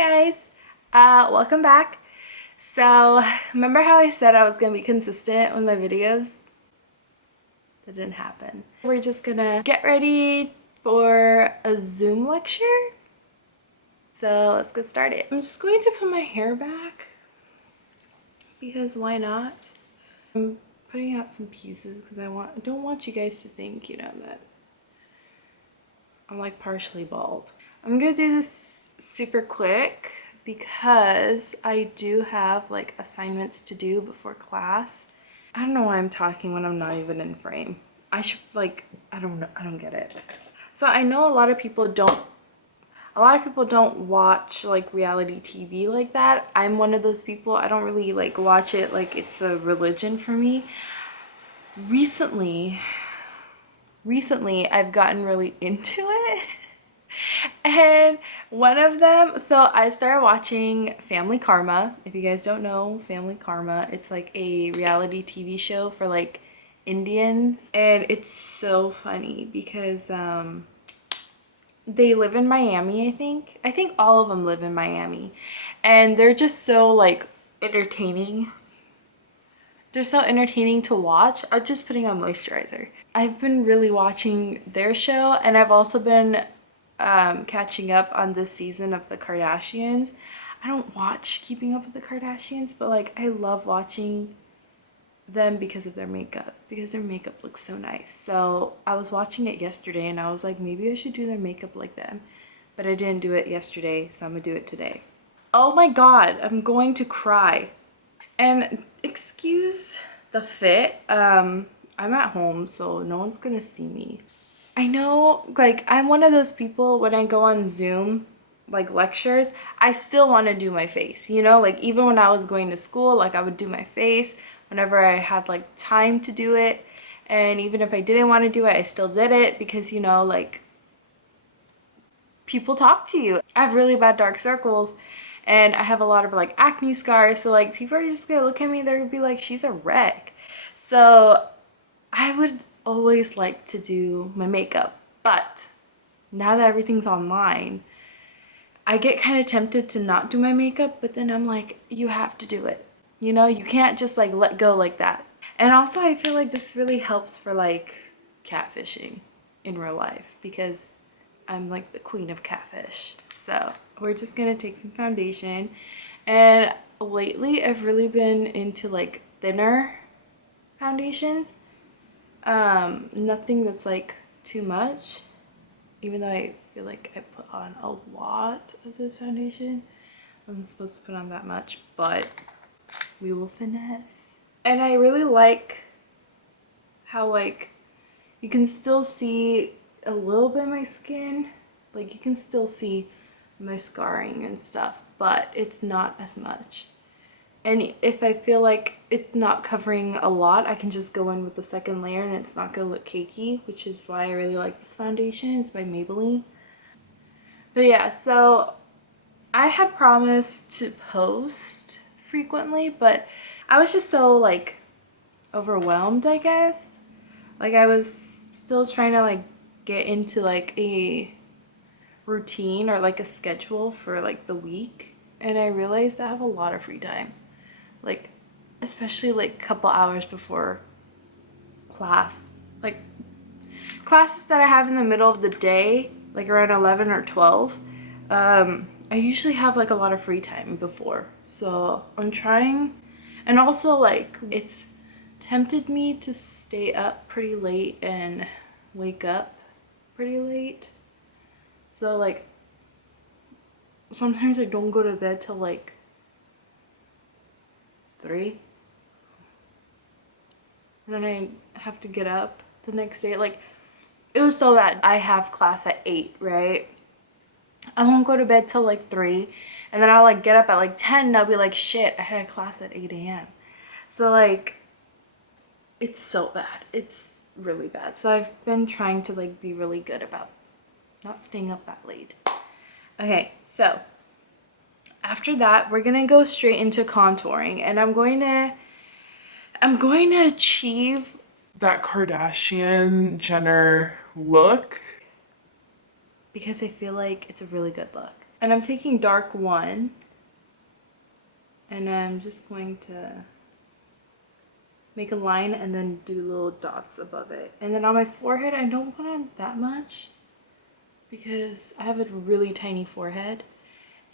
Hi guys, welcome back. So remember how I said I was gonna be consistent with my videos? That didn't happen. We're just gonna get ready for a Zoom lecture. So let's get started. I'm just going to put my hair back because why not? I'm putting out some pieces because I don't want you guys to think, that I'm like partially bald. I'm gonna do this super quick because I do have like assignments to do before class. I don't know why I'm talking when I'm not even in frame. I should I don't know, I don't get it. So I know a lot of people don't watch like reality TV like that. I'm one of those people. I don't really like watch it like it's a religion for me. Recently I've gotten really into it. And one of them, so I started watching Family Karma. If you guys don't know Family Karma, it's like a reality TV show for like Indians, and it's so funny because they live in Miami. I think all of them live in Miami, and they're just so like entertaining. They're so entertaining to watch. I'm just putting on moisturizer. I've been really watching their show, and I've also been catching up on this season of the Kardashians. I don't watch Keeping Up with the Kardashians, but like I love watching them because of their makeup, because their makeup looks so nice. So I was watching it yesterday and I was like, maybe I should do their makeup like them, but I didn't do it yesterday, so I'm gonna do it today. Oh my god, I'm going to cry. And excuse the fit, I'm at home, so no one's gonna see me. I know, like, I'm one of those people when I go on Zoom, like lectures, I still want to do my face, like even when I was going to school, like I would do my face whenever I had like time to do it. And even if I didn't want to do it, I still did it because, like people talk to you. I have really bad dark circles and I have a lot of like acne scars. So like people are just gonna look at me, they're gonna be like, she's a wreck. So I would always like to do my makeup, but now that everything's online, I get kind of tempted to not do my makeup, but then I'm like, you have to do it. You can't just like let go like that. And also I feel like this really helps for like catfishing in real life because I'm like the queen of catfish. So we're just gonna take some foundation, and lately I've really been into like thinner foundations. Nothing that's like too much, even though I feel like I put on a lot of this foundation. I'm supposed to put on that much, but we will finesse. And I really like how like you can still see a little bit of my skin, like you can still see my scarring and stuff, but it's not as much. And if I feel like it's not covering a lot, I can just go in with the second layer and it's not gonna look cakey, which is why I really like this foundation. It's by Maybelline. But yeah, so I had promised to post frequently, but I was just so like overwhelmed, I guess. Like I was still trying to like get into like a routine or like a schedule for like the week, and I realized I have a lot of free time, like especially like a couple hours before class, like classes that I have in the middle of the day, like around 11 or 12. I usually have like a lot of free time before, so I'm trying. And also like it's tempted me to stay up pretty late and wake up pretty late, so like sometimes I don't go to bed till like 3, and then I have to get up the next day. Like it was so bad. I have class at 8, right? I won't go to bed till like 3, and then I'll like get up at like 10 and I'll be like, shit, I had a class at 8 a.m. So like it's so bad. It's really bad. So I've been trying to like be really good about not staying up that late. Okay, so after that we're gonna go straight into contouring, and I'm going to achieve that Kardashian Jenner look because I feel like it's a really good look. And I'm taking dark 1, and I'm just going to make a line and then do little dots above it. And then on my forehead, I don't put on that much because I have a really tiny forehead.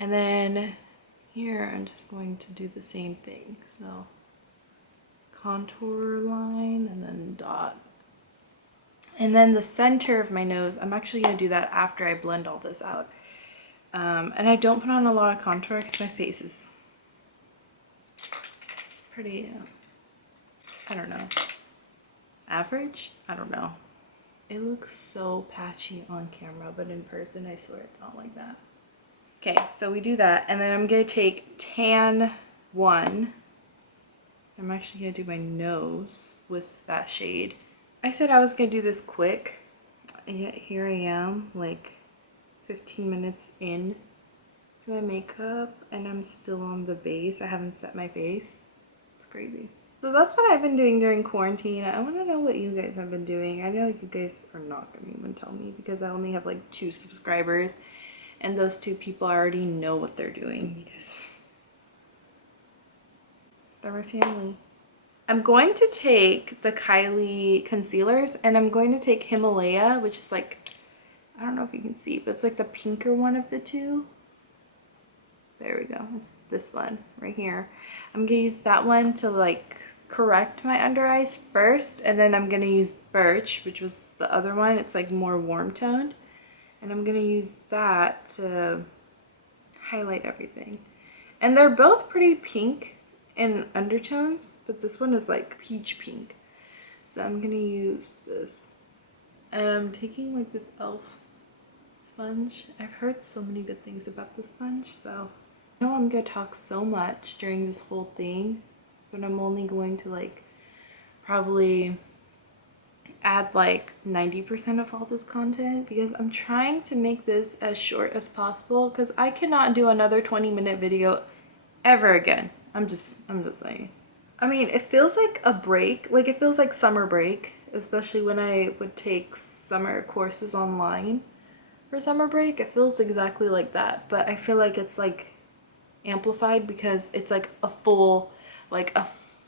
And then here, I'm just going to do the same thing. So contour line and then dot. And then the center of my nose, I'm actually going to do that after I blend all this out. And I don't put on a lot of contour because my face is pretty, I don't know, average? I don't know. It looks so patchy on camera, but in person, I swear it's not like that. Okay, so we do that, and then I'm going to take tan 1. I'm actually going to do my nose with that shade. I said I was going to do this quick, and yet here I am, like 15 minutes in to my makeup, and I'm still on the base. I haven't set my face. It's crazy. So that's what I've been doing during quarantine. I want to know what you guys have been doing. I know you guys are not going to even tell me because I only have like 2 subscribers, and those 2 people already know what they're doing because they're my family. I'm going to take the Kylie concealers, and I'm going to take Himalaya, which is like, I don't know if you can see, but it's like the pinker one of the 2. There we go. It's this one right here. I'm gonna use that one to like correct my under eyes first, and then I'm gonna use Birch, which was the other one. It's like more warm toned, and I'm gonna use that to highlight everything. And they're both pretty pink in undertones, but this one is like peach pink. So I'm gonna use this, and I'm taking like this e.l.f. sponge. I've heard so many good things about the sponge, so I know I'm gonna talk so much during this whole thing, but I'm only going to like probably add like 90% of all this content because I'm trying to make this as short as possible because I cannot do another 20-minute video ever again. I'm just saying. I mean, it feels like a break, like it feels like summer break, especially when I would take summer courses online for summer break. It feels exactly like that, but I feel like it's like amplified because it's like a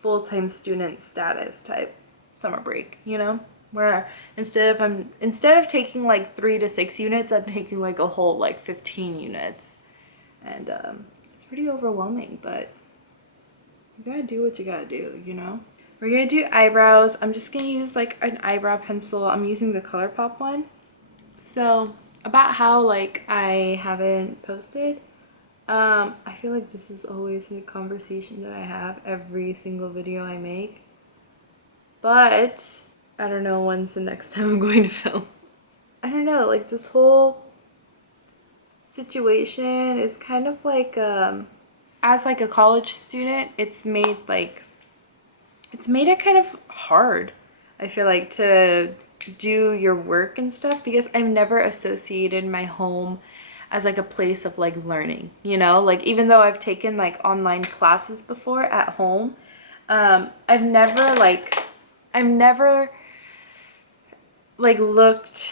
full-time student status type summer break, you know, where instead of taking like 3 to 6 units, I'm taking like a whole like 15 units, and it's pretty overwhelming, but you gotta do what you gotta do, you know. We're gonna do eyebrows. I'm just gonna use like an eyebrow pencil. I'm using the ColourPop one. So about how like I haven't posted, I feel like this is always a conversation that I have every single video I make, but I don't know when's the next time I'm going to film. I don't know, like this whole situation is kind of like as like a college student, it's made it kind of hard, I feel like, to do your work and stuff because I've never associated my home as like a place of like learning, you know, like even though I've taken like online classes before at home, I've never like looked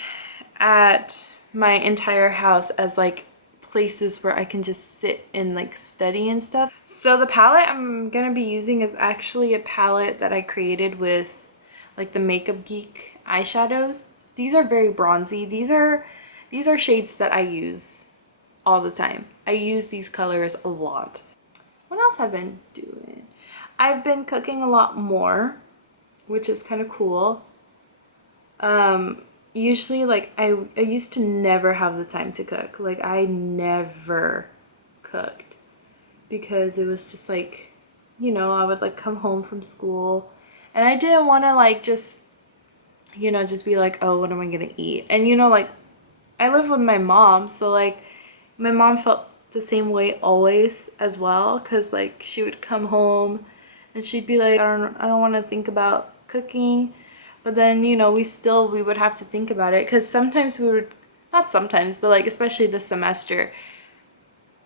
at my entire house as like places where I can just sit and like study and stuff. So the palette I'm gonna be using is actually a palette that I created with like the Makeup Geek eyeshadows. These are very bronzy. These are shades that I use all the time. I use these colors a lot. What else have I been doing? I've been cooking a lot more, which is kind of cool. Usually like I used to never have the time to cook. Like I never cooked because it was just like, you know, I would like come home from school and I didn't want to like just, you know, just be like, oh, what am I gonna eat? And you know, like I live with my mom, so like my mom felt the same way always as well, because like she would come home and she'd be like, I don't want to think about cooking, but then, you know, we would have to think about it because sometimes we would, not sometimes, but like especially this semester,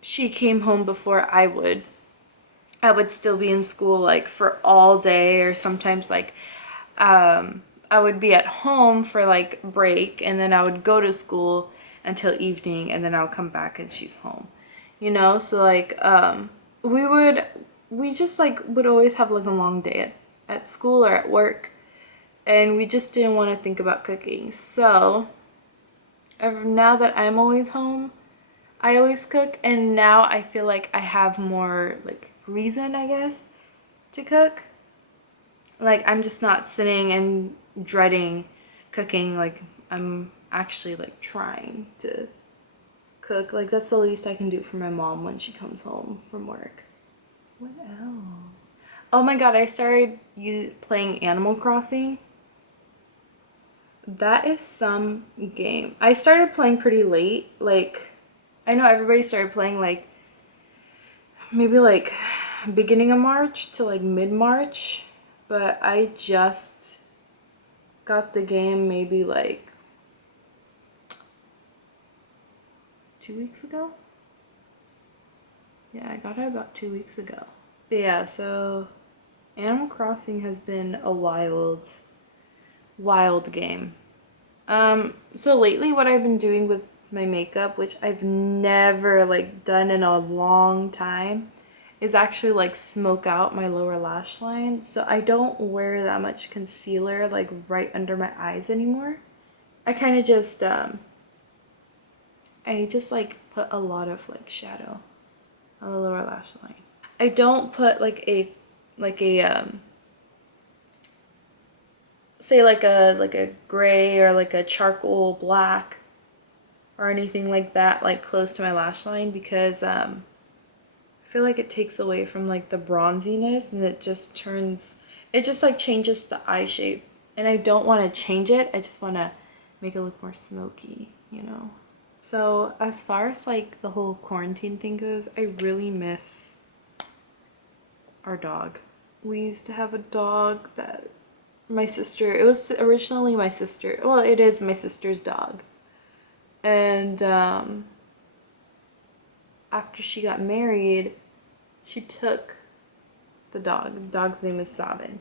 she came home before I would still be in school like for all day, or sometimes like I would be at home for like break and then I would go to school until evening and then I'll come back and she's home. you know? So like we just like would always have like a long day at school or at work, and we just didn't want to think about cooking. So now that I'm always home, I always cook, and now I feel like I have more like reason, I guess, to cook. Like I'm just not sitting and dreading cooking. Like I'm actually like trying to cook. Like that's the least I can do for my mom when she comes home from work. What else? Oh my god, I started playing Animal Crossing. That is some game. I started playing pretty late. Like I know everybody started playing like maybe like beginning of March to like mid-March, but I just got the game maybe like 2 weeks ago. Yeah, I got it about 2 weeks ago. But yeah, so Animal Crossing has been a wild game. So lately what I've been doing with my makeup, which I've never like done in a long time, is actually like smoke out my lower lash line. So I don't wear that much concealer like right under my eyes anymore. I kind of just I just like put a lot of like shadow on the lower lash line. I don't put like a say like a gray or like a charcoal black or anything like that like close to my lash line, because I feel like it takes away from like the bronziness, and it just like changes the eye shape, and I don't want to change it. I just want to make it look more smoky, you know. So as far as like the whole quarantine thing goes, I really miss our dog. We used to have a dog that my sister, it was originally my sister, well, it is my sister's dog. And after she got married, she took the dog. The dog's name is Savin.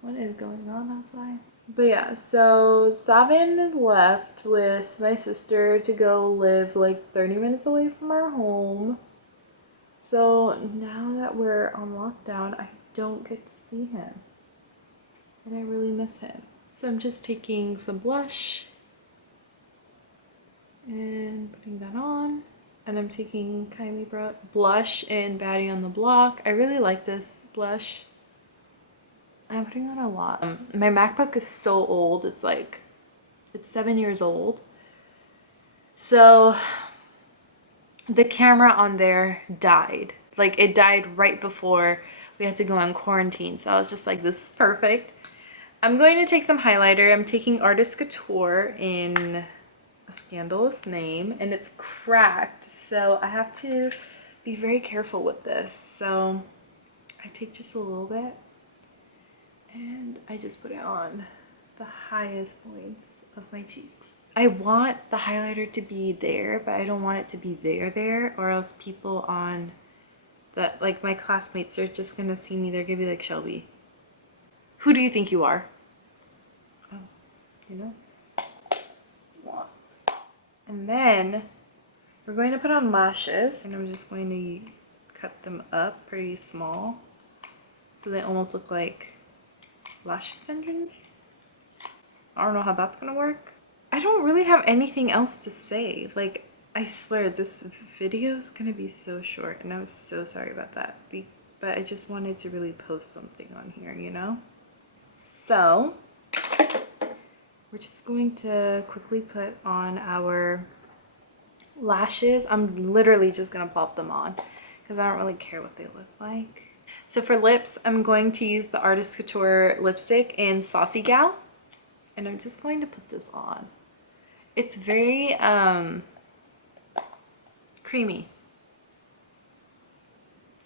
What is going on outside? But yeah, so Savin left with my sister to go live like 30 minutes away from our home. So now that we're on lockdown, I don't get to see him. And I really miss him. So I'm just taking some blush and putting that on. And I'm taking Kylie blush in Baddie on the Block. I really like this blush. I'm putting on a lot. My MacBook is so old. It's 7 years old. So the camera on there died. Like it died right before we had to go on quarantine. So I was just like, this is perfect. I'm going to take some highlighter. I'm taking Artist Couture in A Scandalous Name, and it's cracked. So I have to be very careful with this. So I take just a little bit and I just put it on the highest points of my cheeks. I want the highlighter to be there, but I don't want it to be there, or else people on that, like my classmates, are just gonna see me. They're gonna be like, Shelby, who do you think you are? Oh, you know? It's a lot. And then we're going to put on lashes, and I'm just going to cut them up pretty small so they almost look like lash extensions. I don't know how that's gonna work. I don't really have anything else to say. Like, I swear this video is gonna be so short, and I'm so sorry about that. But I just wanted to really post something on here, you know? So we're just going to quickly put on our lashes. I'm literally just gonna pop them on because I don't really care what they look like. So for lips, I'm going to use the Artist Couture lipstick in Saucy Gal, and I'm just going to put this on. It's very creamy,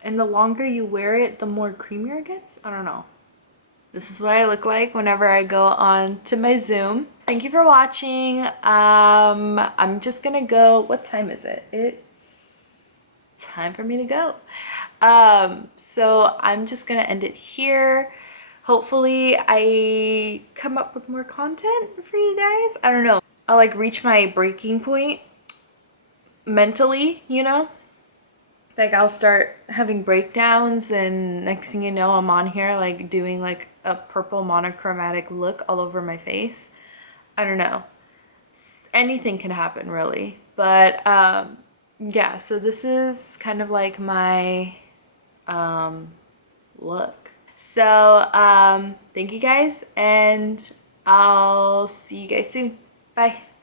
and the longer you wear it, the more creamier it gets. I don't know. This is what I look like whenever I go on to my Zoom. Thank you for watching. I'm just gonna go. What time is it? It's time for me to go. So I'm just gonna end it here. Hopefully I come up with more content for you guys. I don't know. I'll like reach my breaking point mentally, you know? Like I'll start having breakdowns and next thing you know I'm on here like doing like a purple monochromatic look all over my face. I don't know. Anything can happen really. But yeah, so this is kind of like my look. So thank you guys and I'll see you guys soon. Bye.